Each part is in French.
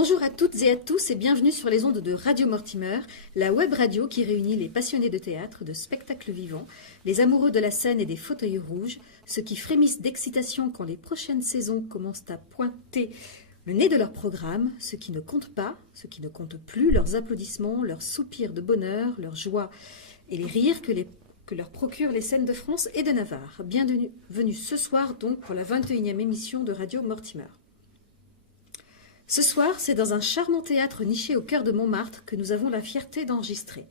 Bonjour à toutes et à tous et bienvenue sur les ondes de Radio Mortimer, la web radio qui réunit les passionnés de théâtre, de spectacles vivants, les amoureux de la scène et des fauteuils rouges, ceux qui frémissent d'excitation quand les prochaines saisons commencent à pointer le nez de leur programme, ceux qui ne comptent pas, ceux qui ne comptent plus, leurs applaudissements, leurs soupirs de bonheur, leur joie et les rires que leur procurent les scènes de France et de Navarre. Bienvenue ce soir donc pour la 21e émission de Radio Mortimer. Ce soir, c'est dans un charmant théâtre niché au cœur de Montmartre que nous avons la fierté d'enregistrer.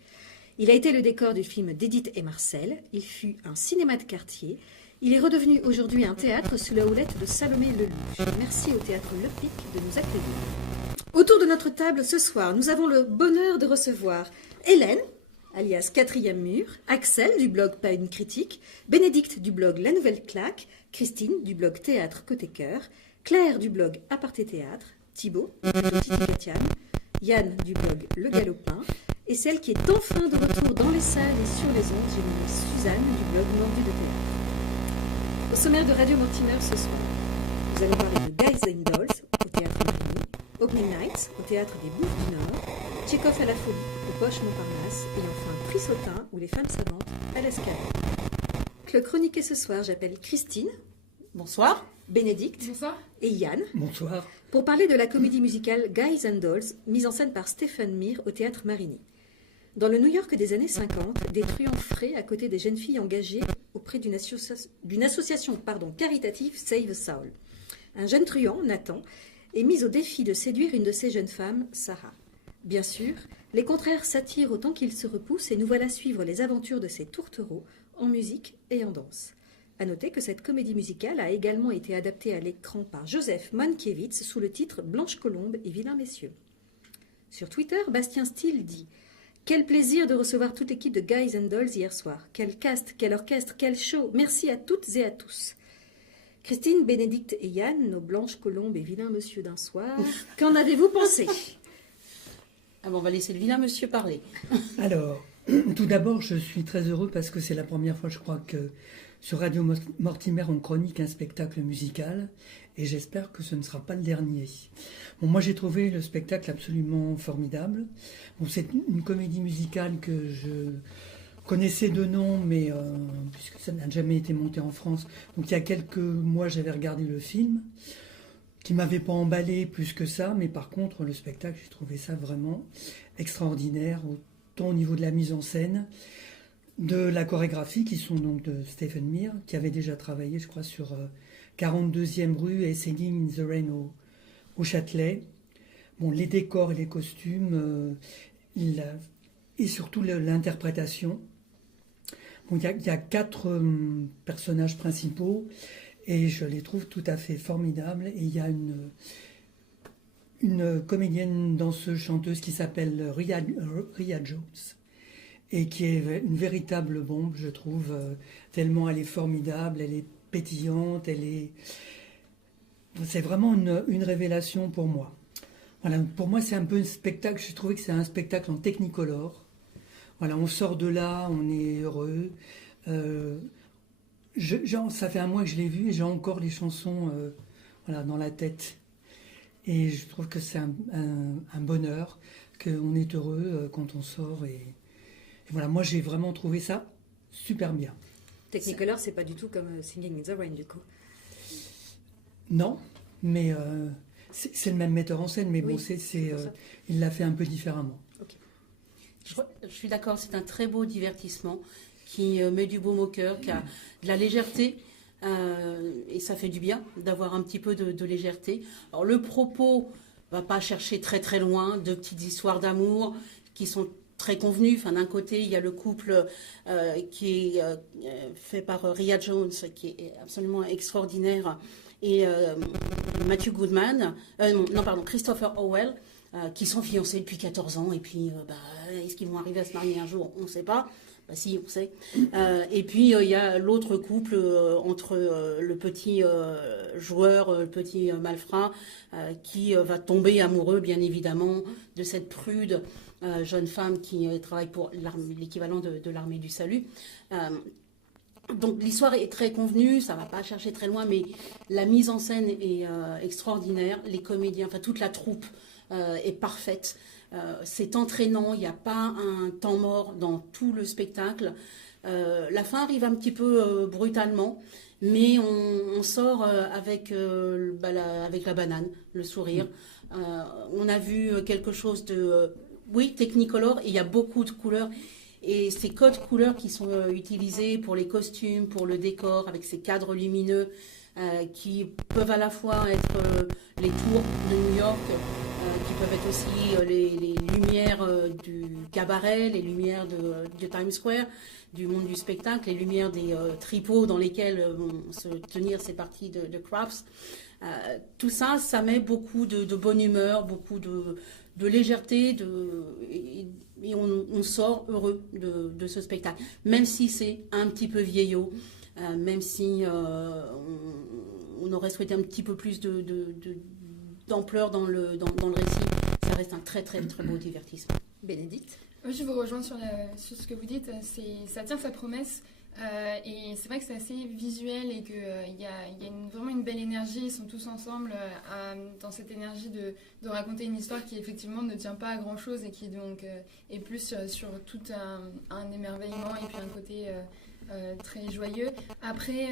Il a été le décor du film d'Édith et Marcel, il fut un cinéma de quartier, il est redevenu aujourd'hui un théâtre sous la houlette de Salomé Lelouch. Merci au théâtre Le Pic de nous accueillir. Autour de notre table ce soir, nous avons le bonheur de recevoir Hélène, alias Quatrième Mur, Axel du blog Pas une critique, Bénédicte du blog La Nouvelle Claque, Christine du blog Théâtre Côté Cœur, Claire du blog Aparté Théâtre, Thibaut, de Titi Catiane, Yann du blog Le Galopin, et celle qui est enfin de retour dans les salles et sur les ondes, j'ai nommé Suzanne du blog Mordu de Théâtre. Au sommaire de Radio Mortimer ce soir, nous allons parler de Guys and Dolls au Théâtre Marigny, Opening Nights au Théâtre des Bouffes du Nord, Tchekhov à la Folie au Poche Montparnasse, et enfin Trissotin ou les femmes savantes à l'Escalade. Le chroniquer ce soir, j'appelle Christine. Bonsoir. Bénédicte. Bonsoir. Et Yann. Bonsoir. Pour parler de la comédie musicale Guys and Dolls, mise en scène par Stephen Mears au Théâtre Marigny. Dans le New York des années 50, des truands frais à côté des jeunes filles engagées auprès d'une association caritative Save a Soul. Un jeune truand, Nathan, est mis au défi de séduire une de ces jeunes femmes, Sarah. Bien sûr, les contraires s'attirent autant qu'ils se repoussent et nous voilà suivre les aventures de ces tourtereaux en musique et en danse. À noter que cette comédie musicale a également été adaptée à l'écran par Joseph Mankiewicz sous le titre Blanche Colombe et Vilains Messieurs. Sur Twitter, Bastien Steele dit « Quel plaisir de recevoir toute l'équipe de Guys and Dolls hier soir. Quel cast, quel orchestre, quel show. Merci à toutes et à tous. » Christine, Bénédicte et Yann, nos Blanches Colombes et Vilains Messieurs d'un soir, qu'en avez-vous pensé? Ah bon, on va laisser le vilain monsieur parler. Alors, tout d'abord, je suis très heureux parce que c'est la première fois, je crois, que sur Radio Mortimer, on chronique un spectacle musical et j'espère que ce ne sera pas le dernier. Bon, moi, j'ai trouvé le spectacle absolument formidable. Bon, c'est une comédie musicale que je connaissais de nom, mais puisque ça n'a jamais été monté en France. Donc, il y a quelques mois, j'avais regardé le film qui ne m'avait pas emballé plus que ça, mais par contre, le spectacle, j'ai trouvé ça vraiment extraordinaire, autant au niveau de la mise en scène, de la chorégraphie, qui sont donc de Stephen Mears, qui avait déjà travaillé, je crois, sur 42e rue et Singing in the Rain au Châtelet. Bon, les décors et les costumes, et surtout l'interprétation. Bon, il y a 4 personnages principaux, et je les trouve tout à fait formidables. Et il y a une comédienne danseuse chanteuse qui s'appelle Ria Jones, et qui est une véritable bombe, je trouve, tellement elle est formidable, elle est pétillante, c'est vraiment une révélation pour moi. Voilà, pour moi, c'est un peu un spectacle, j'ai trouvé que c'est un spectacle en technicolor. Voilà, on sort de là, on est heureux. Ça fait un mois que je l'ai vu et j'ai encore les chansons dans la tête. Et je trouve que c'est un bonheur, qu'on est heureux quand on sort. Et voilà, moi j'ai vraiment trouvé ça super bien. Technicolor, c'est pas du tout comme Singing in the Rain, du coup. Non, mais c'est le même metteur en scène, mais oui, bon, il l'a fait un peu différemment. Okay. Je suis d'accord, c'est un très beau divertissement qui met du baume au cœur, qui a de la légèreté, et ça fait du bien d'avoir un petit peu de légèreté. Alors le propos va pas chercher très très loin, 2 petites histoires d'amour qui sont très convenues. Enfin, d'un côté, il y a le couple qui est fait par Ria Jones, qui est absolument extraordinaire, et Matthew Goodman, Christopher Howell, qui sont fiancés depuis 14 ans, et puis est-ce qu'ils vont arriver à se marier un jour? On ne sait pas. Bah si, on sait. Et puis il y a l'autre couple entre le petit joueur, le petit malfrat, qui va tomber amoureux, bien évidemment, de cette prude jeune femme qui travaille pour l'équivalent de l'armée du salut. Donc l'histoire est très convenue, ça ne va pas chercher très loin, mais la mise en scène est extraordinaire. Les comédiens, enfin toute la troupe est parfaite. C'est entraînant, il n'y a pas un temps mort dans tout le spectacle. La fin arrive un petit peu brutalement, mais on sort avec la banane, le sourire. On a vu quelque chose de, oui, Technicolor, et il y a beaucoup de couleurs. Et ces codes couleurs qui sont utilisés pour les costumes, pour le décor, avec ces cadres lumineux qui peuvent à la fois être les tours de New York, qui peuvent être aussi les lumières du cabaret, les lumières de Times Square, du monde du spectacle, les lumières des tripots dans lesquels vont se tenir ces parties de craps. Tout ça, ça met beaucoup de bonne humeur, beaucoup de légèreté, et on sort heureux de ce spectacle. Même si c'est un petit peu vieillot, même si on aurait souhaité un petit peu plus d'ampleur dans le récit, ça reste un très très très beau divertissement. Bénédicte? Moi, je vous rejoins sur ce que vous dites. Ça tient sa promesse. Et c'est vrai que c'est assez visuel et qu'il y a vraiment une belle énergie. Ils sont tous ensemble dans cette énergie de raconter une histoire qui effectivement ne tient pas à grand chose et qui donc est plus sur tout un émerveillement et puis un côté très joyeux. Après,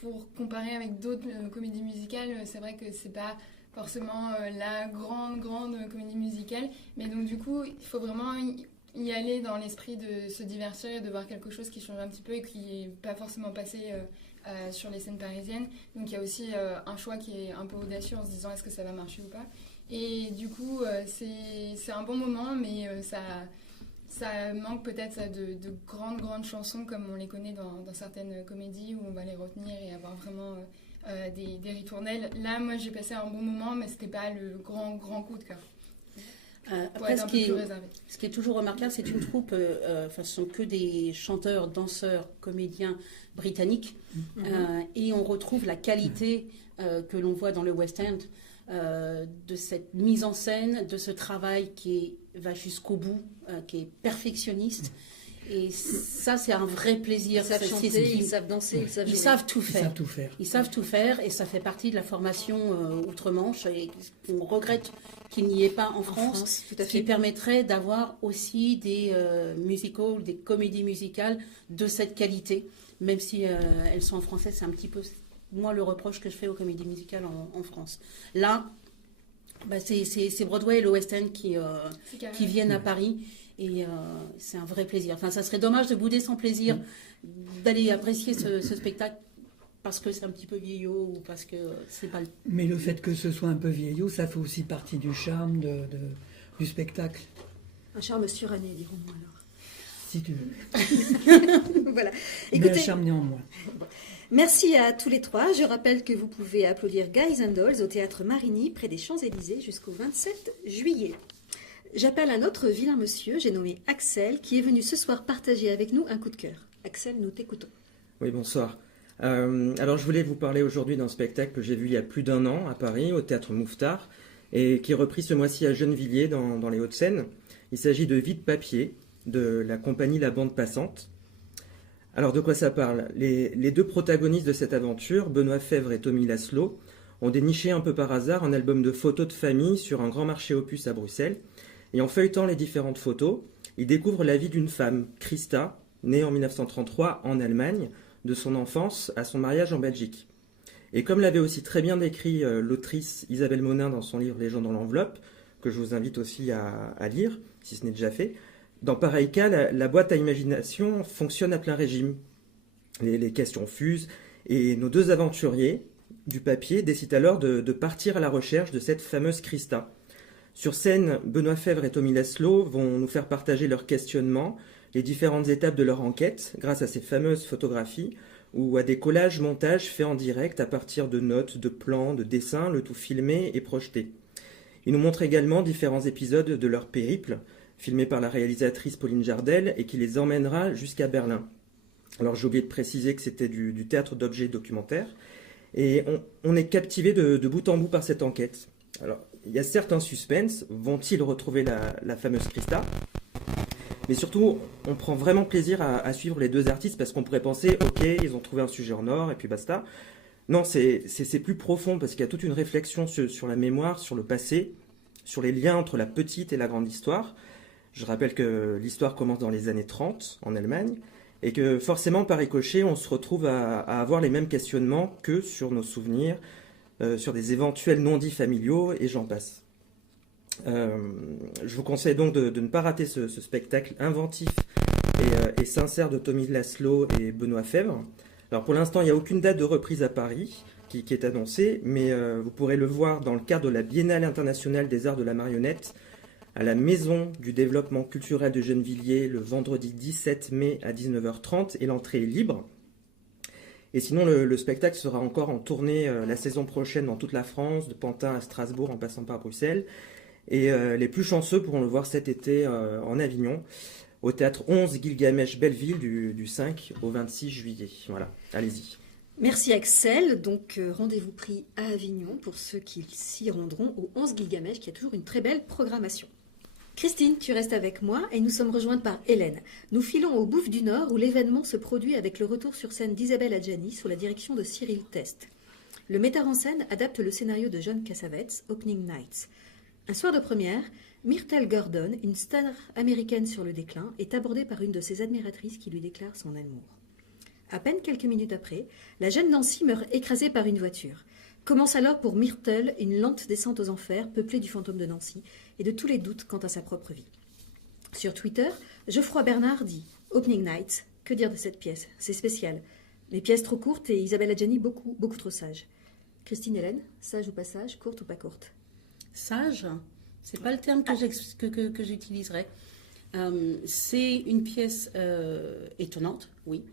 pour comparer avec d'autres comédies musicales, c'est vrai que c'est pas forcément la grande comédie musicale, mais donc du coup il faut vraiment y aller dans l'esprit de se divertir et de voir quelque chose qui change un petit peu et qui n'est pas forcément passé sur les scènes parisiennes. Donc il y a aussi un choix qui est un peu audacieux en se disant est-ce que ça va marcher ou pas. Et du coup c'est un bon moment, mais ça manque peut-être de grandes chansons comme on les connaît dans certaines comédies où on va les retenir et avoir vraiment des ritournelles. Là, moi j'ai passé un bon moment, mais c'était pas le grand coup de cœur. Après, ce qui est toujours remarquable, c'est une troupe, ce ne sont que des chanteurs, danseurs, comédiens britanniques, et on retrouve la qualité que l'on voit dans le West End, de cette mise en scène, de ce travail qui va jusqu'au bout, qui est perfectionniste. Et ça, c'est un vrai plaisir. Ils savent chanter, ils savent danser, ils savent tout faire. Ils savent tout faire, et ça fait partie de la formation outre-Manche. Et on regrette qu'il n'y ait pas en France, tout à fait. Qui permettrait d'avoir aussi des musicals, des comédies musicales de cette qualité. Même si elles sont en français, c'est un petit peu, moi, le reproche que je fais aux comédies musicales en France. Là, c'est Broadway et le West End qui viennent à Paris. Et c'est un vrai plaisir. Enfin, ça serait dommage de bouder son plaisir d'aller apprécier ce spectacle parce que c'est un petit peu vieillot ou parce que c'est pas le... Mais le fait que ce soit un peu vieillot, ça fait aussi partie du charme du spectacle. Un charme suranné, dirons-nous alors. Si tu veux. Voilà. Mais Écoutez, un charme néanmoins. Merci à tous les trois. Je rappelle que vous pouvez applaudir Guys and Dolls au Théâtre Marigny, près des Champs-Élysées, jusqu'au 27 juillet. J'appelle un autre vilain monsieur, j'ai nommé Axel, qui est venu ce soir partager avec nous un coup de cœur. Axel, nous t'écoutons. Oui, bonsoir. Alors, je voulais vous parler aujourd'hui d'un spectacle que j'ai vu il y a plus d'1 an à Paris, au Théâtre Mouffetard, et qui est repris ce mois-ci à Gennevilliers, dans les Hauts-de-Seine. Il s'agit de Vide Papier, de la compagnie La Bande Passante. Alors, de quoi ça parle ? Les deux protagonistes de cette aventure, Benoît Fèvre et Tommy Laszlo, ont déniché un peu par hasard un album de photos de famille sur un grand marché opus à Bruxelles. Et en feuilletant les différentes photos, ils découvrent la vie d'une femme, Christa, née en 1933 en Allemagne, de son enfance à son mariage en Belgique. Et comme l'avait aussi très bien décrit l'autrice Isabelle Monin dans son livre « Les gens dans l'enveloppe », que je vous invite aussi à lire, si ce n'est déjà fait, dans pareil cas, la boîte à imagination fonctionne à plein régime. Les questions fusent, et nos deux aventuriers du papier décident alors de partir à la recherche de cette fameuse Christa. Sur scène, Benoît Fèvre et Tommy Laszlo vont nous faire partager leurs questionnements, les différentes étapes de leur enquête, grâce à ces fameuses photographies, ou à des collages-montages faits en direct à partir de notes, de plans, de dessins, le tout filmé et projeté. Ils nous montrent également différents épisodes de leur périple, filmés par la réalisatrice Pauline Jardel, et qui les emmènera jusqu'à Berlin. Alors j'ai oublié de préciser que c'était du théâtre d'objets documentaires, et on est captivé de bout en bout par cette enquête. Alors, il y a certes un suspense, vont-ils retrouver la fameuse Christa ? Mais surtout, on prend vraiment plaisir à suivre les deux artistes parce qu'on pourrait penser, ok, ils ont trouvé un sujet en or et puis basta. Non, c'est plus profond parce qu'il y a toute une réflexion sur la mémoire, sur le passé, sur les liens entre la petite et la grande histoire. Je rappelle que l'histoire commence dans les années 30 en Allemagne et que forcément par ricochet on se retrouve à avoir les mêmes questionnements que sur nos souvenirs, sur des éventuels non-dits familiaux et j'en passe. Je vous conseille donc de ne pas rater ce spectacle inventif et sincère de Tommy Laszlo et Benoît Febvre. Alors pour l'instant, il n'y a aucune date de reprise à Paris qui est annoncée, mais vous pourrez le voir dans le cadre de la Biennale internationale des arts de la marionnette à la Maison du développement culturel de Gennevilliers le vendredi 17 mai à 19h30 et l'entrée est libre. Et sinon, le spectacle sera encore en tournée la saison prochaine dans toute la France, de Pantin à Strasbourg en passant par Bruxelles. Et les plus chanceux pourront le voir cet été en Avignon, au théâtre 11 Gilgamesh Belleville du 5 au 26 juillet. Voilà, allez-y. Merci Axel. Donc rendez-vous pris à Avignon pour ceux qui s'y rendront au 11 Gilgamesh, qui a toujours une très belle programmation. Christine, tu restes avec moi et nous sommes rejointes par Hélène. Nous filons au Bouffe du Nord où l'événement se produit avec le retour sur scène d'Isabelle Adjani sous la direction de Cyril Test. Le metteur en scène adapte le scénario de John Cassavetes, Opening Nights. Un soir de première, Myrtle Gordon, une star américaine sur le déclin, est abordée par une de ses admiratrices qui lui déclare son amour. À peine quelques minutes après, la jeune Nancy meurt écrasée par une voiture. Commence alors pour Myrtle une lente descente aux enfers, peuplée du fantôme de Nancy et de tous les doutes quant à sa propre vie. Sur Twitter, Geoffroy Bernard dit « Opening Night, que dire de cette pièce? C'est spécial. Les pièces trop courtes et Isabelle Adjani beaucoup trop sage. » Christine Hélène, sage ou pas sage, courte ou pas courte? Sage, c'est pas le terme que j'utiliserais. C'est une pièce étonnante, oui.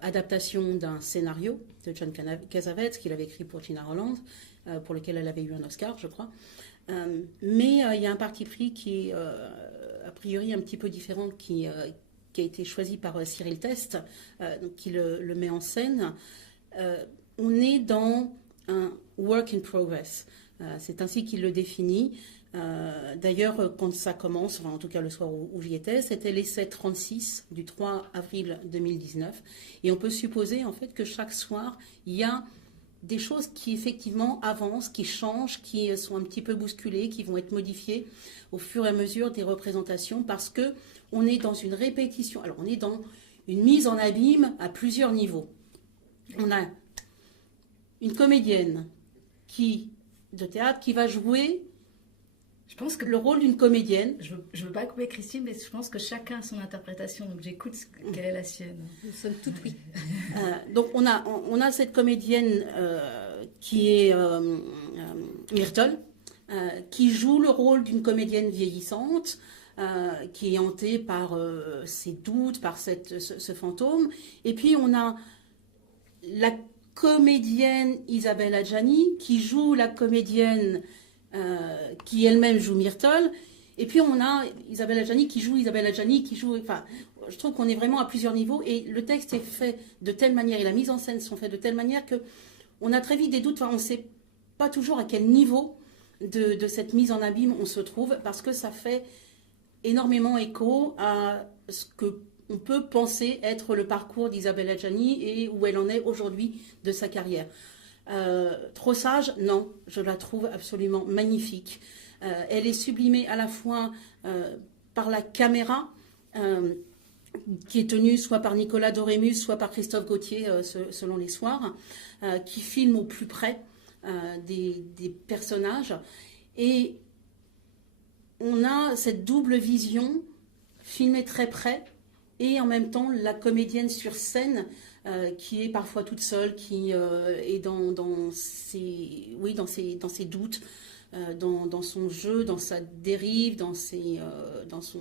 Adaptation d'un scénario de John Cassavetes qu'il avait écrit pour Gina Roland, pour lequel elle avait eu un Oscar, je crois. Mais il y a un parti pris qui est a priori un petit peu différent qui a été choisi par Cyril Test, qui le met en scène. On est dans un work in progress. C'est ainsi qu'il le définit. D'ailleurs, quand ça commence, enfin, en tout cas le soir où j'y étais, c'était l'essai 36 du 3 avril 2019. Et on peut supposer en fait que chaque soir, il y a des choses qui effectivement avancent, qui changent, qui sont un petit peu bousculées, qui vont être modifiées au fur et à mesure des représentations, parce que on est dans une répétition. Alors on est dans une mise en abîme à plusieurs niveaux. On a une comédienne de théâtre qui va jouer je pense que le rôle d'une comédienne. Je veux pas couper Christine, mais je pense que chacun a son interprétation, donc j'écoute quelle est la sienne. Nous sommes toutes oui. Donc on a cette comédienne qui est Myrtle, qui joue le rôle d'une comédienne vieillissante, qui est hantée par ses doutes, par ce fantôme. Et puis on a la comédienne Isabelle Adjani qui joue la comédienne qui elle-même joue Myrtle, et puis on a Isabelle Adjani qui joue Isabelle Adjani qui joue. Enfin, je trouve qu'on est vraiment à plusieurs niveaux et le texte est fait de telle manière et la mise en scène sont faits de telle manière que on a très vite des doutes. Enfin, on ne sait pas toujours à quel niveau de cette mise en abîme on se trouve parce que ça fait énormément écho à ce que on peut penser être le parcours d'Isabelle Adjani et où elle en est aujourd'hui de sa carrière. Trop sage, non, je la trouve absolument magnifique. Elle est sublimée à la fois par la caméra, qui est tenue soit par Nicolas Dorémus, soit par Christophe Gauthier, selon les soirs, qui filme au plus près des personnages. Et on a cette double vision, filmée très près, et en même temps la comédienne sur scène, qui est parfois toute seule, qui est dans ses doutes, dans son jeu, dans sa dérive, dans son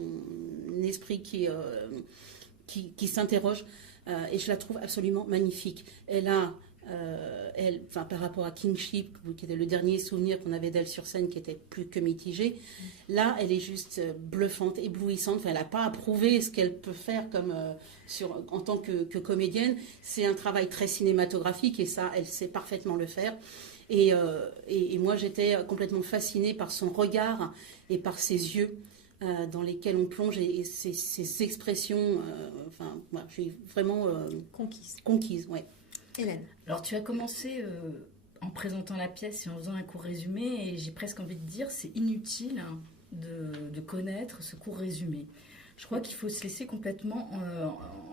esprit qui s'interroge. Et je la trouve absolument magnifique. Elle a, par rapport à Kingship, qui était le dernier souvenir qu'on avait d'elle sur scène, qui était plus que mitigé, là, elle est juste bluffante, éblouissante. Enfin, elle n'a pas à prouver ce qu'elle peut faire en tant que comédienne. C'est un travail très cinématographique et ça, elle sait parfaitement le faire. Et moi, j'étais complètement fascinée par son regard et par ses yeux dans lesquels on plonge et ses expressions. Je suis vraiment conquise. Ouais. Hélène. Alors tu as commencé en présentant la pièce et en faisant un court résumé, et j'ai presque envie de dire c'est inutile de connaître ce court résumé. Je crois qu'il faut se laisser complètement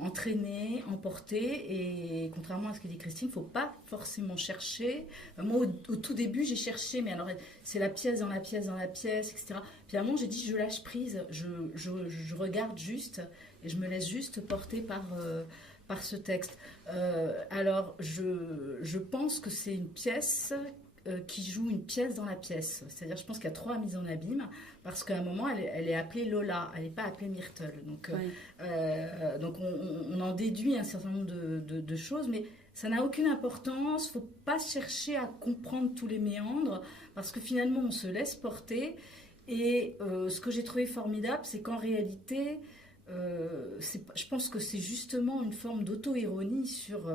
entraîner, emporter, et contrairement à ce que dit Christine, il ne faut pas forcément chercher. Moi, au tout début, j'ai cherché, mais alors c'est la pièce dans la pièce dans la pièce, etc. Puis à un moment, j'ai dit je lâche prise, je regarde juste, et je me laisse juste porter par ce texte. Alors, je pense que c'est une pièce qui joue une pièce dans la pièce. C'est-à-dire, je pense qu'il y a 3 mises en abîme, parce qu'à un moment, elle est appelée Lola, elle n'est pas appelée Myrtle. Donc, donc on en déduit un certain nombre de choses, mais ça n'a aucune importance. Il ne faut pas chercher à comprendre tous les méandres, parce que finalement, on se laisse porter. Et ce que j'ai trouvé formidable, c'est qu'en réalité... je pense que c'est justement une forme d'auto-ironie sur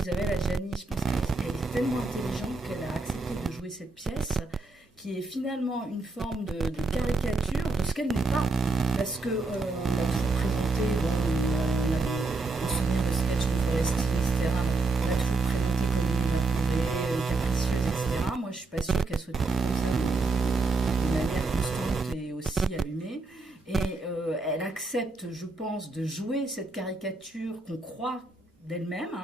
Isabelle Adjani. Je pense qu'elle est tellement intelligente qu'elle a accepté de jouer cette pièce, qui est finalement une forme de caricature de ce qu'elle n'est pas. Parce qu'on l'a toujours présenté, on se souvient de sketch de Foresti, etc. On l'a toujours présenté comme une inapprouvée, capricieuse, etc. Moi, je ne suis pas sûre qu'elle soit toujours comme ça, de manière constante et aussi allumée. Et elle accepte, je pense, de jouer cette caricature qu'on croit d'elle-même.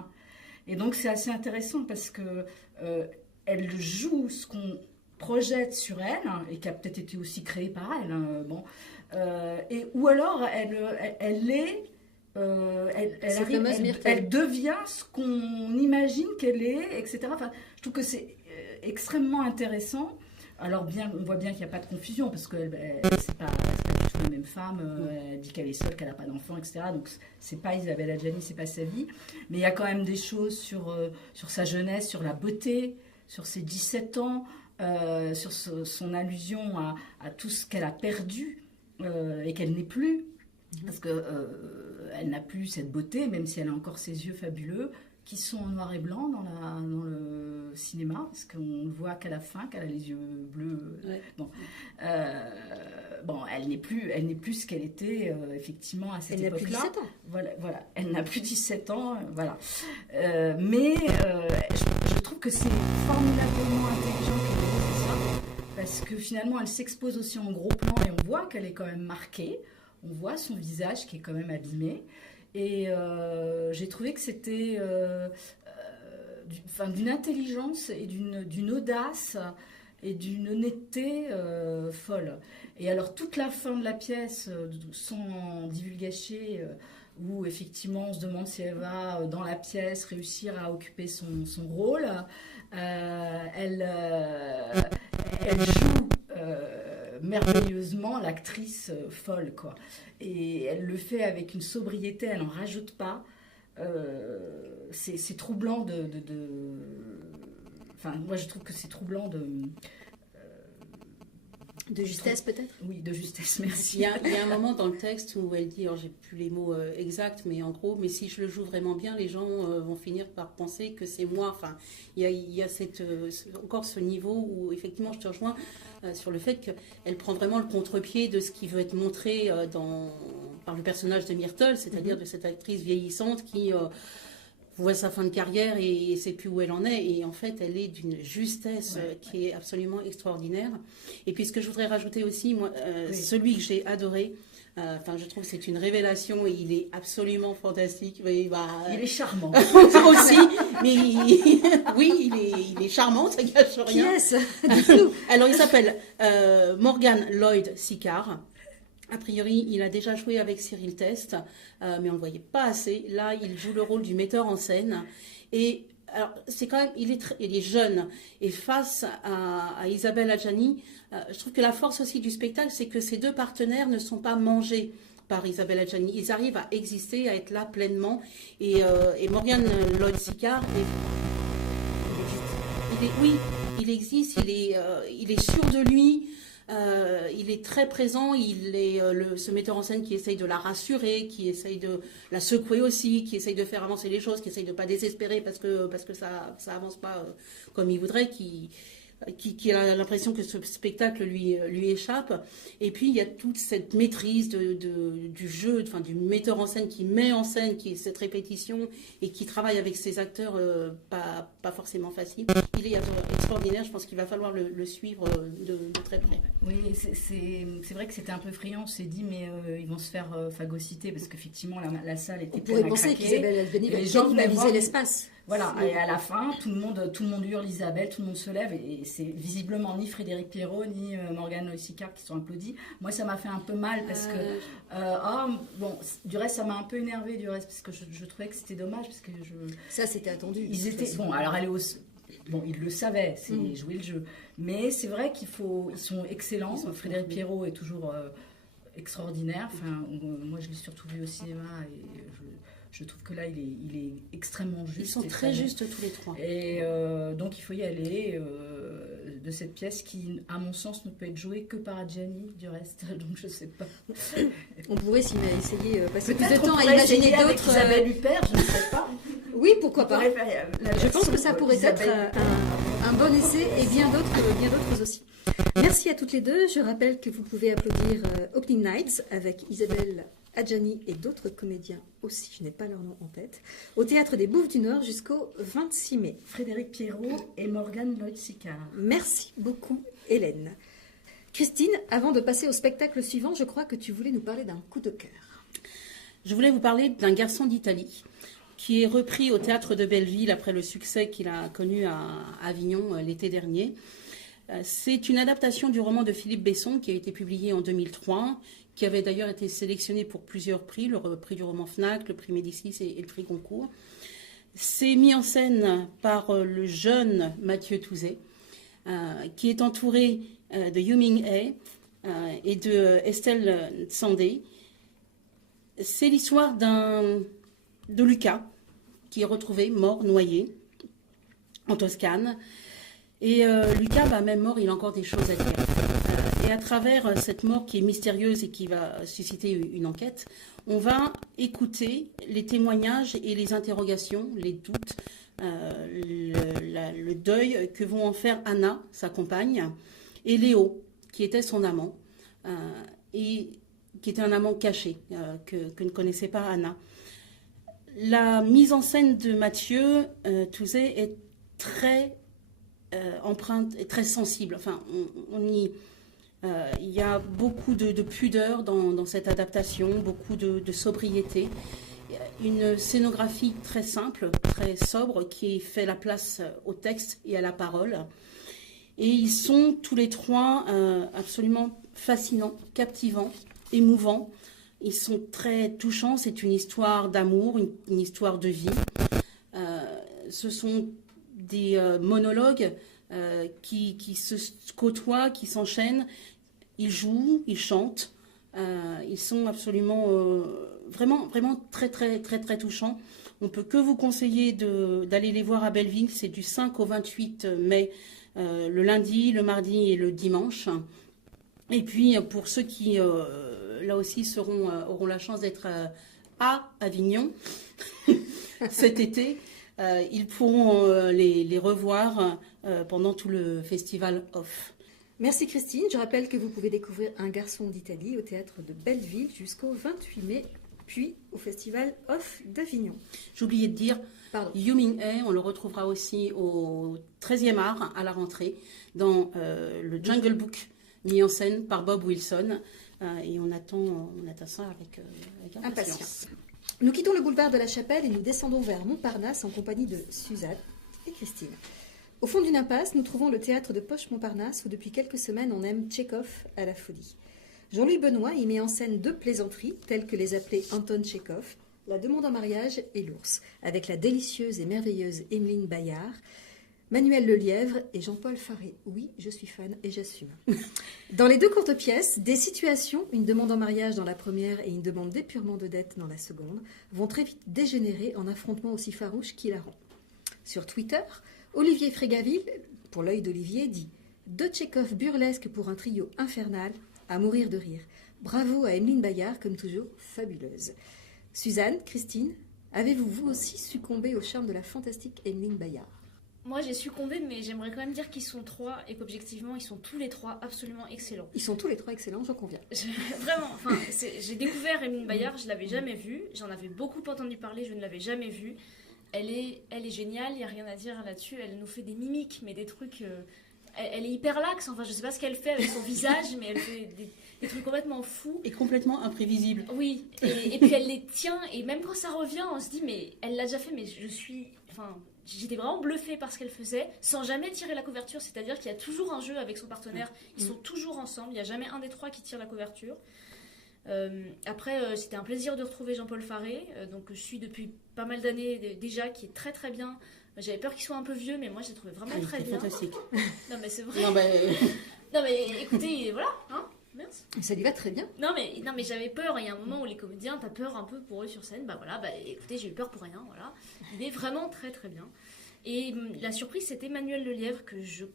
Et donc c'est assez intéressant parce que elle joue ce qu'on projette sur elle, et qui a peut-être été aussi créé par elle. Ou alors elle devient ce qu'on imagine qu'elle est, etc. Enfin, je trouve que c'est extrêmement intéressant. Alors on voit bien qu'il n'y a pas de confusion, parce que c'est pas du tout la même femme, elle dit qu'elle est seule, qu'elle n'a pas d'enfant, etc. Donc c'est pas Isabelle Adjani, c'est pas sa vie. Mais il y a quand même des choses sur sa jeunesse, sur la beauté, sur ses 17 ans, sur son allusion à tout ce qu'elle a perdu et qu'elle n'est plus. Parce qu'elle n'a plus cette beauté, même si elle a encore ses yeux fabuleux, qui sont en noir et blanc dans le cinéma, parce qu'on le voit qu'à la fin, qu'elle a les yeux bleus. Ouais. Elle n'est plus ce qu'elle était effectivement à cette époque-là. Elle n'a plus 17 ans. Voilà, elle n'a plus 17 ans, voilà. Mais je trouve que c'est formidablement intelligent qu'elle ait fait ça, parce que finalement, elle s'expose aussi en gros plan, et on voit qu'elle est quand même marquée. On voit son visage qui est quand même abîmé. Et j'ai trouvé que c'était d'une intelligence et d'une audace et d'une honnêteté folle. Et alors toute la fin de la pièce, sans divulgacher, où effectivement on se demande si elle va dans la pièce réussir à occuper son rôle, elle joue merveilleusement l'actrice folle, quoi. Et elle le fait avec une sobriété, elle n'en rajoute pas. C'est troublant Enfin, moi je trouve que c'est troublant de justesse, peut-être. Oui, de justesse, merci. Il y a un moment dans le texte où elle dit, alors j'ai plus les mots exacts, mais en gros, mais si je le joue vraiment bien, les gens vont finir par penser que c'est moi. Enfin, il y a encore ce niveau où effectivement je te rejoins sur le fait qu'elle prend vraiment le contre-pied de ce qui veut être montré par le personnage de Myrtle, c'est-à-dire de cette actrice vieillissante qui voit sa fin de carrière et ne sait plus où elle en est. Et en fait, elle est d'une justesse qui est absolument extraordinaire. Et puis, ce que je voudrais rajouter aussi, moi, celui que j'ai adoré, je trouve que c'est une révélation et il est absolument fantastique. Mais, il est charmant. aussi, mais il est charmant, ça gâche rien. Qui est-ce? Alors, il s'appelle Morgan Lloyd Sicard. A priori, il a déjà joué avec Cyril Test, mais on ne le voyait pas assez. Là, il joue le rôle du metteur en scène. Et alors, c'est quand même, il est jeune. Et face à Isabelle Adjani, je trouve que la force aussi du spectacle, c'est que ces deux partenaires ne sont pas mangés par Isabelle Adjani. Ils arrivent à exister, à être là pleinement. Et Morgan Lloyd Sicard, il existe, il est sûr de lui. Il est très présent, il est ce metteur en scène qui essaye de la rassurer, qui essaye de la secouer aussi, qui essaye de faire avancer les choses, qui essaye de ne pas désespérer parce que ça avance pas comme il voudrait, qui qui a l'impression que ce spectacle lui échappe. Et puis il y a toute cette maîtrise du jeu, enfin du metteur en scène qui met en scène, qui est cette répétition et qui travaille avec ses acteurs pas forcément facile. Il est extraordinaire, je pense qu'il va falloir le suivre de très près. Oui, c'est vrai que c'était un peu friand, on s'est dit mais ils vont se faire phagocyter parce qu'effectivement la salle était pleine à craquer. On pourrait penser qu'Isabelle Albeni va viser l'espace. Voilà, et à la fin, tout le monde hurle Isabelle, tout le monde se lève, et c'est visiblement ni Frédéric Pierrot, ni Morgane Loïc-Sicard qui sont applaudis. Moi, ça m'a fait un peu mal, parce que... bon, du reste, ça m'a un peu énervé, parce que je trouvais que c'était dommage, parce que Ça, c'était attendu. Ils étaient... Bon, alors, bon, ils le savaient, c'est jouer le jeu. Mais c'est vrai ils sont excellents. Frédéric Pierrot est toujours extraordinaire. Enfin, moi, je l'ai surtout vu au cinéma, et je trouve que là, il est extrêmement juste. Ils sont très justes tous les trois. Et donc, il faut y aller de cette pièce qui, à mon sens, ne peut être jouée que par Adjani, du reste. Donc, je ne sais pas. On pourrait essayer passer plus de Peut-être temps on à pourrait imaginer essayer avec d'autres... Isabelle Huppert, je ne sais pas. Oui, pourquoi pas. Je pense que ça pourrait être un bon essai, et bien d'autres aussi. Merci à toutes les deux. Je rappelle que vous pouvez applaudir Opening Nights avec Isabelle Adjani et d'autres comédiens aussi, je n'ai pas leur nom en tête, au Théâtre des Bouffes du Nord jusqu'au 26 mai. Frédéric Pierrot et Morgane Loïc-Sicard. Merci beaucoup, Hélène. Christine, avant de passer au spectacle suivant, je crois que tu voulais nous parler d'un coup de cœur. Je voulais vous parler d'un garçon d'Italie qui est repris au Théâtre de Belleville après le succès qu'il a connu à Avignon l'été dernier. C'est une adaptation du roman de Philippe Besson qui a été publié en 2003, qui avait d'ailleurs été sélectionné pour plusieurs prix, le prix du roman Fnac, le prix Médicis et le prix Goncourt. C'est mis en scène par le jeune Mathieu Touzet, qui est entouré de Yu-Ming He et de Estelle Sandé. C'est l'histoire de Lucas, qui est retrouvé mort, noyé, en Toscane. Et Lucas, même mort, il a encore des choses à dire. Et à travers cette mort qui est mystérieuse et qui va susciter une enquête, on va écouter les témoignages et les interrogations, les doutes, le deuil que vont en faire Anna, sa compagne, et Léo, qui était son amant, et qui était un amant caché, que ne connaissait pas Anna. La mise en scène de Mathieu Touzet est très empreinte et très sensible. Enfin, il y a beaucoup de pudeur dans cette adaptation, beaucoup de sobriété. Une scénographie très simple, très sobre, qui fait la place au texte et à la parole. Et ils sont tous les trois absolument fascinants, captivants, émouvants. Ils sont très touchants. C'est une histoire d'amour, une histoire de vie. Ce sont des monologues qui se côtoient, qui s'enchaînent. Ils jouent, ils chantent. Ils sont absolument, vraiment très, très, très, très touchants. On ne peut que vous conseiller d'aller les voir à Belleville. C'est du 5 au 28 mai, le lundi, le mardi et le dimanche. Et puis, pour ceux qui, là aussi, auront la chance d'être à Avignon cet été, ils pourront les revoir pendant tout le festival Off. Merci Christine. Je rappelle que vous pouvez découvrir Un garçon d'Italie au Théâtre de Belleville jusqu'au 28 mai, puis au festival Off d'Avignon. J'oubliais de dire, Yu-Ming He, on le retrouvera aussi au 13e art à la rentrée, dans le Jungle Book, mis en scène par Bob Wilson. Et on attend ça avec impatience. Nous quittons le boulevard de la Chapelle et nous descendons vers Montparnasse en compagnie de Suzanne et Christine. Au fond d'une impasse, nous trouvons le théâtre de Poche-Montparnasse où depuis quelques semaines on aime Tchekhov à la folie. Jean-Louis Benoît y met en scène deux plaisanteries telles que les appelait Anton Tchekhov, La demande en mariage et L'ours, avec la délicieuse et merveilleuse Emeline Bayard, Manuel Lelièvre et Jean-Paul Faré. Oui, je suis fan et j'assume. Dans les deux courtes pièces, des situations, une demande en mariage dans la première et une demande d'épurement de dette dans la seconde, vont très vite dégénérer en affrontements aussi farouches qu'hilarants. Sur Twitter, Olivier Frégaville, pour l'œil d'Olivier, dit « Deux Tchekhov burlesques pour un trio infernal, à mourir de rire. Bravo à Emeline Bayard, comme toujours, fabuleuse. » Suzanne, Christine, avez-vous vous aussi succombé au charme de la fantastique Emeline Bayard ? Moi, j'ai succombé, mais j'aimerais quand même dire qu'ils sont 3 et qu'objectivement, ils sont tous les 3 absolument excellents. Ils sont tous les 3 excellents, j'en conviens. Vraiment, enfin, j'ai découvert Emeline Bayard, je ne l'avais jamais vue. J'en avais beaucoup entendu parler, je ne l'avais jamais vue. Elle est géniale, il n'y a rien à dire là-dessus. Elle nous fait des mimiques, mais des trucs... Elle est hyper laxe, enfin, je ne sais pas ce qu'elle fait avec son visage, mais elle fait des trucs complètement fous. Et complètement imprévisible. Oui, et puis elle les tient, et même quand ça revient, on se dit, mais elle l'a déjà fait, mais j'étais vraiment bluffée par ce qu'elle faisait, sans jamais tirer la couverture, c'est-à-dire qu'il y a toujours un jeu avec son partenaire, ils sont toujours ensemble, il n'y a jamais un des 3 qui tire la couverture. Après, c'était un plaisir de retrouver Jean-Paul Faré, donc je suis depuis pas mal d'années déjà, qui est très très bien. J'avais peur qu'il soit un peu vieux, mais moi je l'ai trouvé vraiment très bien. Fantastique. Non mais c'est vrai. Non, Non mais écoutez, voilà, hein. Merci. Ça lui va très bien. Non mais j'avais peur, il y a un moment où les comédiens, t'as peur un peu pour eux sur scène, écoutez, j'ai eu peur pour rien, voilà. Il est vraiment très très bien. Et la surprise, c'est Emmanuel Lelièvre, que je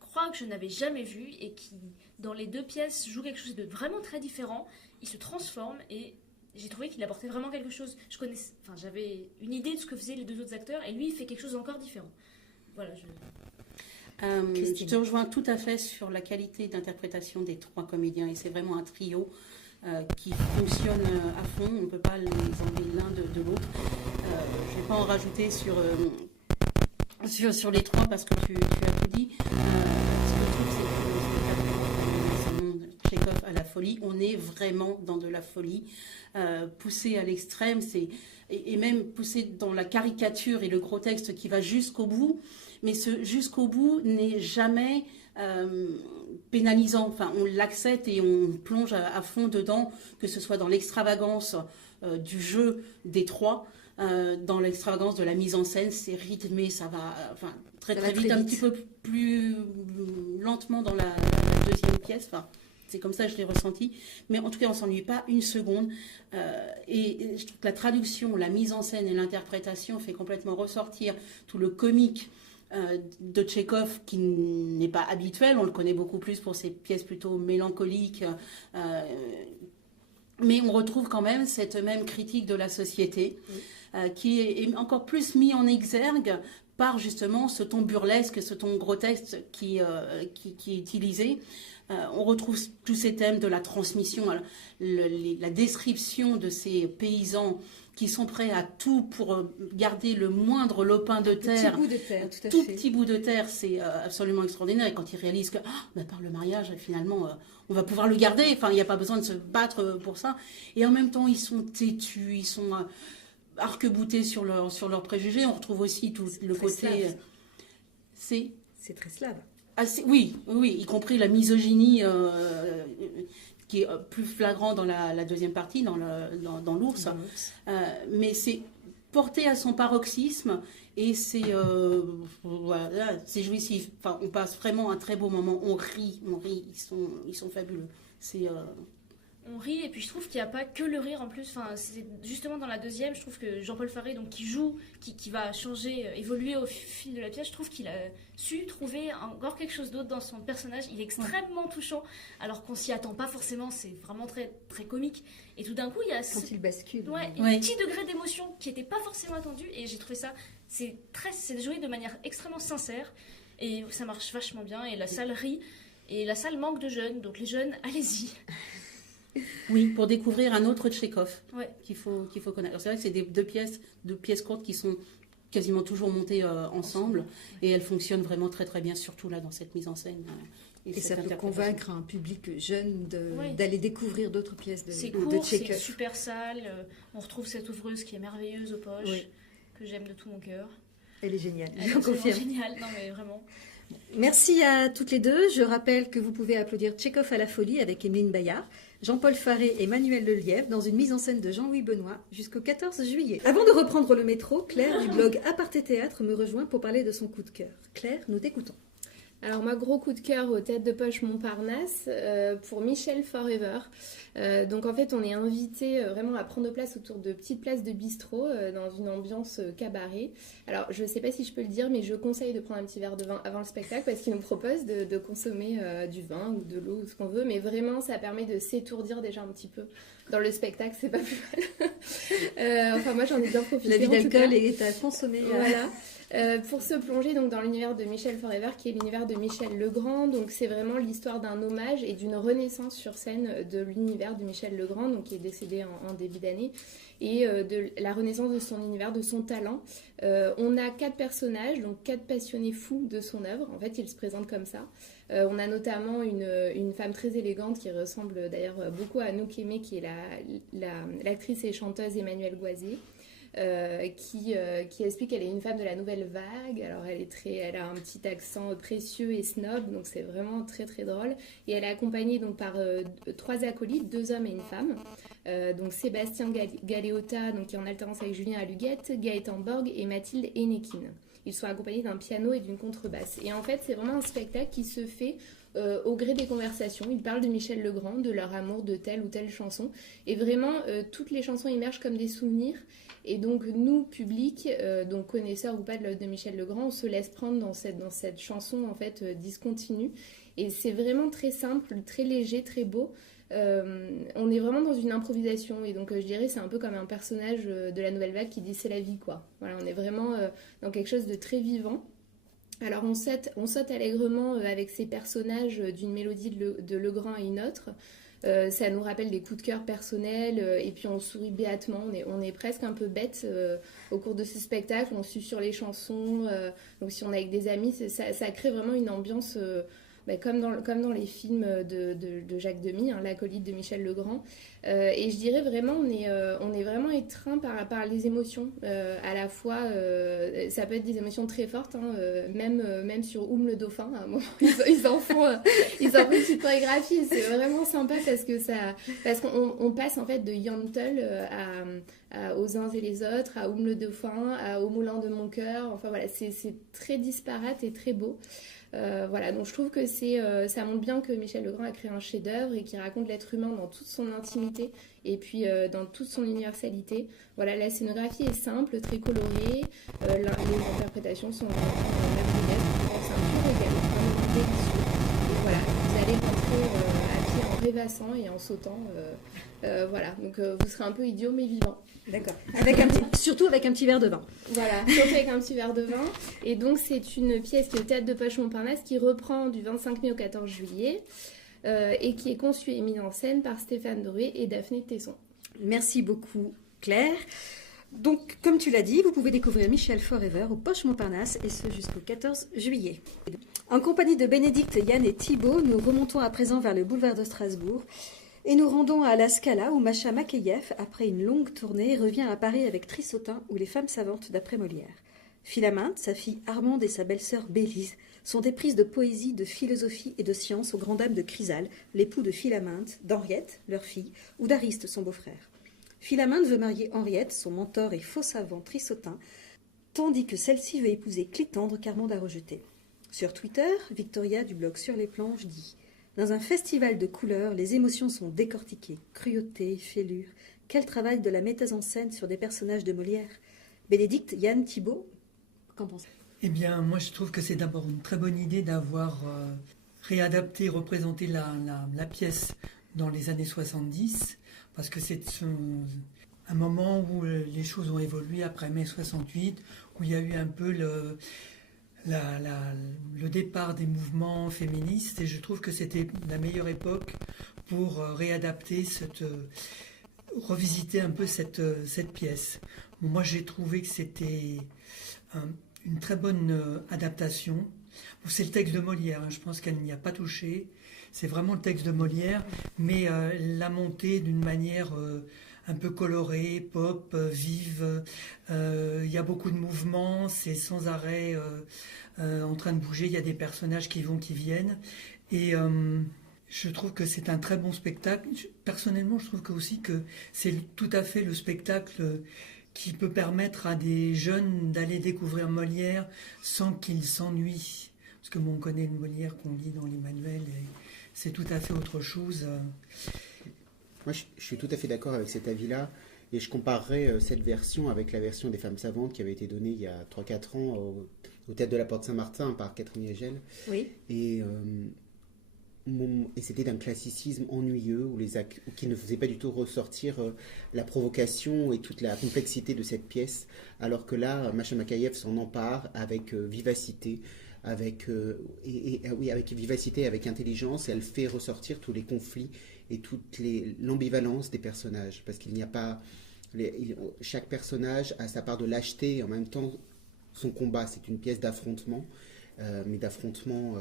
crois que je n'avais jamais vu, et qui, dans les 2 pièces, joue quelque chose de vraiment très différent. Il se transforme, et j'ai trouvé qu'il apportait vraiment quelque chose. J'avais une idée de ce que faisaient les 2 autres acteurs, et lui, il fait quelque chose d'encore différent. Voilà, je te rejoins tout à fait sur la qualité d'interprétation des 3 comédiens, et c'est vraiment un trio qui fonctionne à fond. On ne peut pas les enlever l'un de l'autre. Je ne vais pas en rajouter sur les 3 parce que tu as tout dit. Ce que je trouve, c'est que le spectacle Tchekhov à la folie, on est vraiment dans de la folie, poussé à l'extrême, et même poussé dans la caricature et le grotesque qui va jusqu'au bout. Mais ce jusqu'au bout n'est jamais pénalisant. Enfin, on l'accepte et on plonge à fond dedans, que ce soit dans l'extravagance du jeu des 3, dans l'extravagance de la mise en scène. C'est rythmé, ça va très vite, un petit peu plus lentement dans la deuxième pièce. Enfin, c'est comme ça que je l'ai ressenti. Mais en tout cas, on ne s'ennuie pas une seconde. Et je trouve que la traduction, la mise en scène et l'interprétation fait complètement ressortir tout le comique de Tchekhov, qui n'est pas habituel. On le connaît beaucoup plus pour ses pièces plutôt mélancoliques. Mais on retrouve quand même cette même critique de la société, qui est encore plus mis en exergue par justement ce ton burlesque, ce ton grotesque qui est utilisé. On retrouve tous ces thèmes de la transmission, la description de ces paysans qui sont prêts à tout pour garder le moindre lopin de terre. Petit bout de terre, tout à tout fait. Petit bout de terre, c'est absolument extraordinaire. Et quand ils réalisent que par le mariage, finalement, on va pouvoir le garder. Enfin, il n'y a pas besoin de se battre pour ça. Et en même temps, ils sont têtus, ils sont arc-boutés sur leurs préjugés. On retrouve aussi tout le côté... C'est très slave. Oui, y compris la misogynie qui est plus flagrant dans la deuxième partie, dans l'ours. Mais c'est porté à son paroxysme et c'est jouissif. Enfin, on passe vraiment un très beau moment. On rit. Ils sont fabuleux. On rit, et puis je trouve qu'il n'y a pas que le rire en plus. Enfin, c'est justement dans la deuxième, je trouve que Jean-Paul Faré, donc, qui joue, qui va changer, évoluer au fil de la pièce, je trouve qu'il a su trouver encore quelque chose d'autre dans son personnage. Il est extrêmement touchant, alors qu'on s'y attend pas forcément. C'est vraiment très, très comique. Et tout d'un coup, il y a quand il bascule. un petit degré d'émotion qui n'était pas forcément attendu. Et j'ai trouvé ça, c'est joué de manière extrêmement sincère. Et ça marche vachement bien. Et la salle rit. Et la salle manque de jeunes. Donc les jeunes, allez-y. Oui, pour découvrir un autre Tchekhov qu'il faut connaître. Alors, c'est vrai que c'est deux pièces courtes qui sont quasiment toujours montées ensemble, et elles fonctionnent vraiment très très bien, surtout là dans cette mise en scène. Et ça peut convaincre un public jeune d'aller découvrir d'autres pièces de C'est de court, c'est Tchekhov. une super salle. On retrouve cette ouvreuse qui est merveilleuse aux poches, que j'aime de tout mon cœur. Elle est géniale, Elle est je confirme. géniale, non mais vraiment. Merci à toutes les deux. Je rappelle que vous pouvez applaudir Tchekhov à la folie avec Emeline Bayard, Jean-Paul Faré et Emmanuel Lelièvre dans une mise en scène de Jean-Louis Benoît jusqu'au 14 juillet. Avant de reprendre le métro, Claire du blog Aparté Théâtre me rejoint pour parler de son coup de cœur. Claire, nous t'écoutons. Alors, moi, gros coup de cœur au Théâtre de Poche Montparnasse pour Michel Forever. Donc, en fait, on est invité vraiment à prendre place autour de petites places de bistrot dans une ambiance cabaret. Alors, je ne sais pas si je peux le dire, mais je conseille de prendre un petit verre de vin avant le spectacle parce qu'il nous propose de consommer du vin ou de l'eau ou ce qu'on veut. Mais vraiment, ça permet de s'étourdir déjà un petit peu Dans le spectacle, c'est pas plus mal. Enfin, moi, j'en ai bien profité. La vie en tout d'alcool cas. est à consommer. Voilà. Pour se plonger donc dans l'univers de Michel Forever, qui est l'univers de Michel Legrand, donc c'est vraiment l'histoire d'un hommage et d'une renaissance sur scène de l'univers de Michel Legrand, donc qui est décédé en début d'année, et de la renaissance de son univers, de son talent. On a 4 personnages, donc 4 passionnés fous de son œuvre. En fait, il se présente comme ça. On a notamment une femme très élégante qui ressemble d'ailleurs beaucoup à Anouk Aimée, qui est l'actrice et chanteuse Emmanuelle Goisier. Qui explique qu'elle est une femme de la nouvelle vague. Alors elle a un petit accent précieux et snob, donc c'est vraiment très très drôle. Et elle est accompagnée donc par 3 acolytes, 2 hommes et une femme. Donc Sébastien Galeota, donc qui est en alternance avec Julien Aluguette, Gaëtan Borg et Mathilde Hennequin. Ils sont accompagnés d'un piano et d'une contrebasse. Et en fait, c'est vraiment un spectacle qui se fait au gré des conversations. Ils parlent de Michel Legrand, de leur amour de telle ou telle chanson. Et vraiment, toutes les chansons émergent comme des souvenirs. Et donc, nous, public, donc connaisseurs ou pas de l'œuvre de Michel Legrand, on se laisse prendre dans cette chanson, en fait, discontinue. Et c'est vraiment très simple, très léger, très beau. On est vraiment dans une improvisation. Et donc, je dirais, c'est un peu comme un personnage de la Nouvelle Vague qui dit « c'est la vie », quoi. Voilà, on est vraiment dans quelque chose de très vivant. Alors, on saute allègrement avec ces personnages d'une mélodie de Legrand à une autre. Ça nous rappelle des coups de cœur personnels et puis on sourit béatement, on est presque un peu bête au cours de ce spectacle, on suit sur les chansons, donc si on est avec des amis, ça crée vraiment une ambiance comme dans les films de Jacques Demy, l'acolyte de Michel Legrand. Et je dirais vraiment, on est vraiment étreint par les émotions. À la fois, ça peut être des émotions très fortes, même sur Oum le dauphin. À un moment, ils en font une petite chorégraphie. Et c'est vraiment sympa parce qu'on passe en fait de Yantl aux uns et les autres, à Oum le dauphin, au moulin de mon cœur. Enfin voilà, c'est très disparate et très beau. Voilà, donc je trouve que ça montre bien que Michel Legrand a créé un chef-d'œuvre et qui raconte l'être humain dans toute son intimité et puis dans toute son universalité. Voilà, la scénographie est simple, très colorée, les interprétations sont vraiment merveilleuses. C'est un pur régal, vraiment délicieux. Et voilà, vous allez rentrer à pied en rêvassant et en sautant. Voilà, donc vous serez un peu idiot mais vivant. D'accord. Surtout avec un petit verre de vin. Voilà, surtout avec un petit verre de vin. Et donc, c'est une pièce qui est au Théâtre de Poche Montparnasse qui reprend du 25 mai au 14 juillet et qui est conçue et mise en scène par Stéphane Doré et Daphné Tesson. Merci beaucoup, Claire. Donc, comme tu l'as dit, vous pouvez découvrir Michel Forever au Poche Montparnasse et ce jusqu'au 14 juillet. En compagnie de Bénédicte, Yann et Thibaut, nous remontons à présent vers le boulevard de Strasbourg. Et nous rendons à la Scala où Macha Makeyev, après une longue tournée, revient à Paris avec Trissotin ou Les femmes savantes d'après Molière. Philaminte, sa fille Armande et sa belle-sœur Bélise sont éprises de poésie, de philosophie et de science aux grandes dames de Chrysale, l'époux de Philaminte, d'Henriette, leur fille, ou d'Ariste, son beau-frère. Philaminte veut marier Henriette, son mentor et faux savant Trissotin, tandis que celle-ci veut épouser Clitandre qu'Armande a rejeté. Sur Twitter, Victoria du blog Sur les planches dit: dans un festival de couleurs, les émotions sont décortiquées. Cruauté, fêlure. Quel travail de la méthode en scène sur des personnages de Molière. Bénédicte, Yann, Thibaut, qu'en pensez-vous ? Eh bien, moi je trouve que c'est d'abord une très bonne idée d'avoir réadapté, représenté la pièce dans les années 70, parce que c'est un moment où les choses ont évolué après mai 68, où il y a eu un peu le départ des mouvements féministes, et je trouve que c'était la meilleure époque pour réadapter, revisiter un peu cette pièce. Bon, moi j'ai trouvé que c'était une très bonne adaptation. Bon, c'est le texte de Molière, je pense qu'elle n'y a pas touché, c'est vraiment le texte de Molière, mais l'a monté d'une manière un peu colorée, pop, vive. Il y a beaucoup de mouvements, c'est sans arrêt en train de bouger. Il y a des personnages qui vont, qui viennent. Et je trouve que c'est un très bon spectacle. Personnellement, je trouve aussi que c'est tout à fait le spectacle qui peut permettre à des jeunes d'aller découvrir Molière sans qu'ils s'ennuient. Parce que on connaît le Molière qu'on lit dans les manuels, et c'est tout à fait autre chose. Moi, je suis tout à fait d'accord avec cet avis-là, et je comparerais cette version avec la version des femmes savantes qui avait été donnée il y a 3-4 ans au Théâtre de la Porte Saint-Martin par Catherine Hegel. Oui. Et et c'était d'un classicisme ennuyeux qui ne faisait pas du tout ressortir la provocation et toute la complexité de cette pièce, alors que là, Masha Makayev s'en empare avec vivacité, avec vivacité, avec intelligence, et elle fait ressortir tous les conflits et l'ambivalence des personnages, parce qu'il n'y a pas chaque personnage a sa part de lâcheté et en même temps son combat. C'est une pièce d'affrontement, mais d'affrontement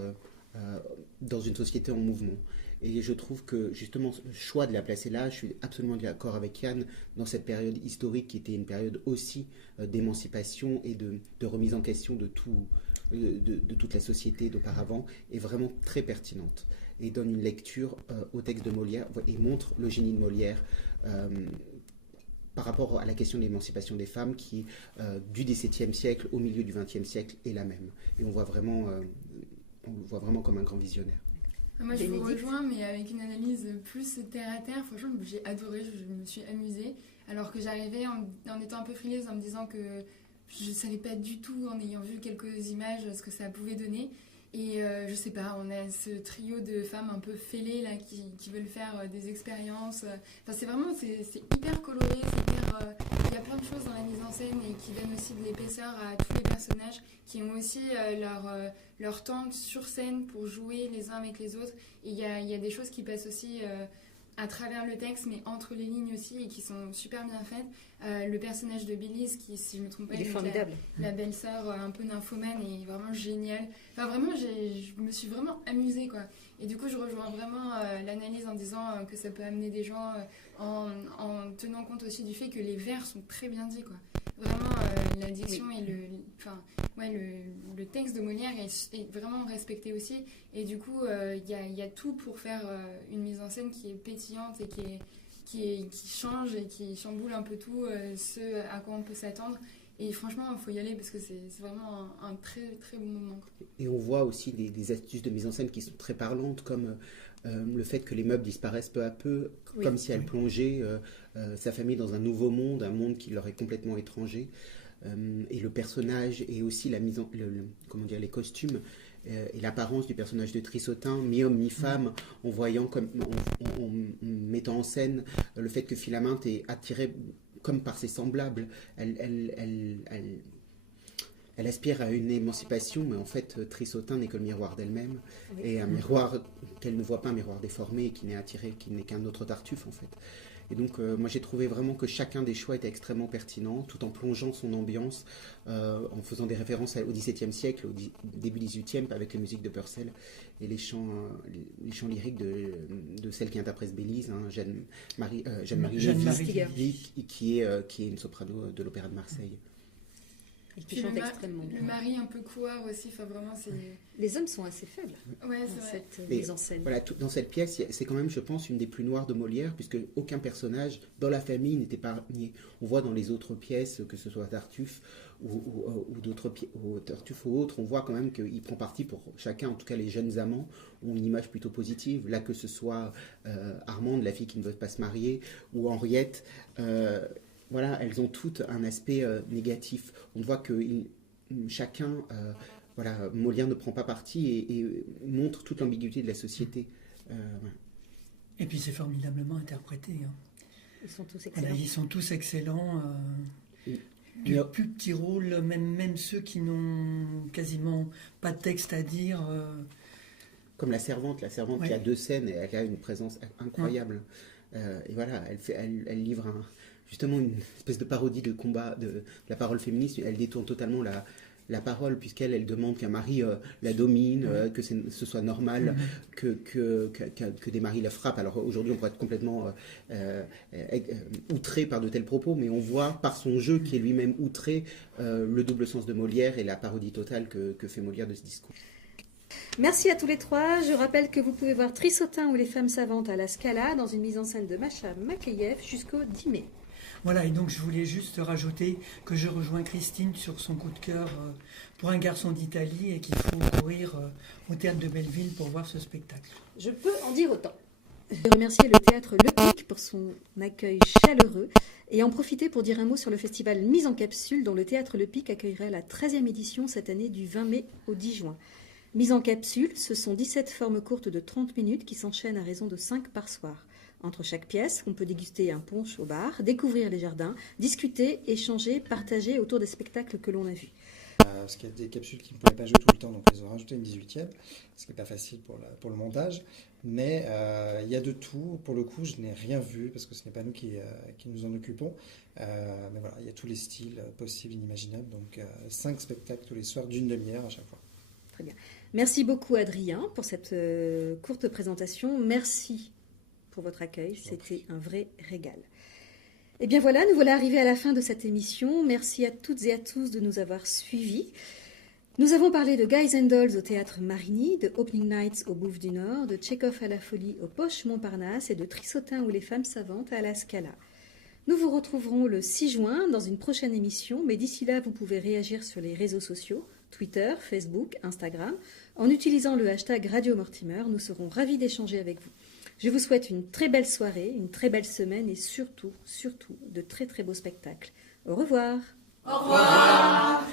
dans une société en mouvement. Et je trouve que justement le choix de la placer là, je suis absolument d'accord avec Yann, dans cette période historique qui était une période aussi d'émancipation et de remise en question de toute la société d'auparavant, est vraiment très pertinente et donne une lecture au texte de Molière et montre le génie de Molière par rapport à la question de l'émancipation des femmes qui, du XVIIe siècle au milieu du XXe siècle, est la même. Et on le voit vraiment comme un grand visionnaire. Moi, je vous rejoins, mais avec une analyse plus terre à terre. Franchement, j'ai adoré, je me suis amusée. Alors que j'arrivais en étant un peu frileuse, en me disant que je ne savais pas du tout, en ayant vu quelques images, ce que ça pouvait donner. Et je sais pas, on a ce trio de femmes un peu fêlées là, qui veulent faire des expériences. Enfin, c'est hyper coloré, il y a plein de choses dans la mise en scène et qui donnent aussi de l'épaisseur à tous les personnages qui ont aussi leur temps sur scène pour jouer les uns avec les autres. Et il y a des choses qui passent aussi à travers le texte, mais entre les lignes aussi, et qui sont super bien faites. Le personnage de Bélise, qui, si je ne me trompe pas, est formidable. La belle-sœur un peu nymphomane, est vraiment géniale. Enfin, vraiment, je me suis vraiment amusée, quoi. Et du coup, je rejoins vraiment l'analyse en disant que ça peut amener des gens en tenant compte aussi du fait que les vers sont très bien dits, quoi. Vraiment, la diction et le texte de Molière est vraiment respecté aussi. Et du coup, il y a tout pour faire une mise en scène qui est pétillante et qui change et qui chamboule un peu tout ce à quoi on peut s'attendre. Et franchement, il faut y aller parce que c'est vraiment un très, très bon moment. Et on voit aussi des astuces de mise en scène qui sont très parlantes, comme le fait que les meubles disparaissent peu à peu, comme si elle plongeait sa famille dans un nouveau monde, un monde qui leur est complètement étranger. Et le personnage et aussi la mise en, les costumes et l'apparence du personnage de Trissotin, mi-homme, mi-femme, en mettant en scène le fait que Philaminte est attirée comme par ses semblables. Elle aspire à une émancipation, mais en fait, Trissotin n'est que le miroir d'elle-même, et un miroir qu'elle ne voit pas, un miroir déformé, qui n'est attiré, qui n'est qu'un autre Tartuffe, en fait. Et donc, moi, j'ai trouvé vraiment que chacun des choix était extrêmement pertinent, tout en plongeant son ambiance, en faisant des références au XVIIe siècle, au début XVIIIe, avec les musiques de Purcell et les chants lyriques de celle qui interprète Bélise, hein, Jeanne-Marie qui est une soprano de l'Opéra de Marseille. Et qui chante extrêmement bien. Le mari un peu couard aussi, enfin vraiment c'est... Les hommes sont assez faibles dans cette mise en scène. Voilà, dans cette pièce, c'est quand même, je pense, une des plus noires de Molière, puisque aucun personnage dans la famille n'était épargné. On voit dans les autres pièces, que ce soit Tartuffe ou d'autres Tartuffe ou autres, on voit quand même qu'il prend parti pour chacun, en tout cas les jeunes amants ont une image plutôt positive. Là, que ce soit Armande, la fille qui ne veut pas se marier, ou Henriette... voilà, elles ont toutes un aspect négatif. On voit que chacun, Molière ne prend pas parti et montre toute l'ambiguïté de la société. Voilà. Et puis c'est formidablement interprété. Hein. Ils sont tous excellents. Ils sont tous excellents. Du plus petit rôle, même ceux qui n'ont quasiment pas de texte à dire. Comme la servante qui a 2 scènes et elle a une présence incroyable. Et voilà, elle livre justement une espèce de parodie de combat de la parole féministe. Elle détourne totalement la parole, puisqu'elle demande qu'un mari la domine, que ce soit normal, que des maris la frappent. Alors aujourd'hui, on pourrait être complètement outré par de tels propos, mais on voit par son jeu, qui est lui-même outré, le double sens de Molière et la parodie totale que fait Molière de ce discours. Merci à tous les trois. Je rappelle que vous pouvez voir Trissotin ou les femmes savantes à la Scala dans une mise en scène de Masha Makayev jusqu'au 10 mai. Voilà, et donc je voulais juste rajouter que je rejoins Christine sur son coup de cœur pour Un garçon d'Italie et qu'il faut courir au théâtre de Belleville pour voir ce spectacle. Je peux en dire autant. Je veux remercier le théâtre Le Pic pour son accueil chaleureux et en profiter pour dire un mot sur le festival Mise en Capsule dont le théâtre Le Pic accueillera la 13e édition cette année du 20 mai au 10 juin. Mise en capsule, ce sont 17 formes courtes de 30 minutes qui s'enchaînent à raison de 5 par soir. Entre chaque pièce, on peut déguster un punch au bar, découvrir les jardins, discuter, échanger, partager autour des spectacles que l'on a vus. Parce qu'il y a des capsules qui ne pouvaient pas jouer tout le temps, donc ils ont rajouté une 18e, ce qui n'est pas facile pour le montage. Mais il y a de tout. Pour le coup, je n'ai rien vu, parce que ce n'est pas nous qui nous en occupons. Mais voilà, il y a tous les styles possibles, inimaginables. Donc 5 spectacles tous les soirs d'une demi-heure à chaque fois. Très bien. Merci beaucoup Adrien pour cette courte présentation. Merci pour votre accueil, c'était un vrai régal. Et bien voilà, nous voilà arrivés à la fin de cette émission. Merci à toutes et à tous de nous avoir suivis. Nous avons parlé de Guys and Dolls au Théâtre Marigny, de Opening Nights au Bouffe du Nord, de Tchekhov à la Folie au Poche Montparnasse et de Trissotin ou les femmes savantes à la Scala. Nous vous retrouverons le 6 juin dans une prochaine émission, mais d'ici là, vous pouvez réagir sur les réseaux sociaux, Twitter, Facebook, Instagram, en utilisant le hashtag Radio Mortimer. Nous serons ravis d'échanger avec vous. Je vous souhaite une très belle soirée, une très belle semaine et surtout, de très très beaux spectacles. Au revoir. Au revoir.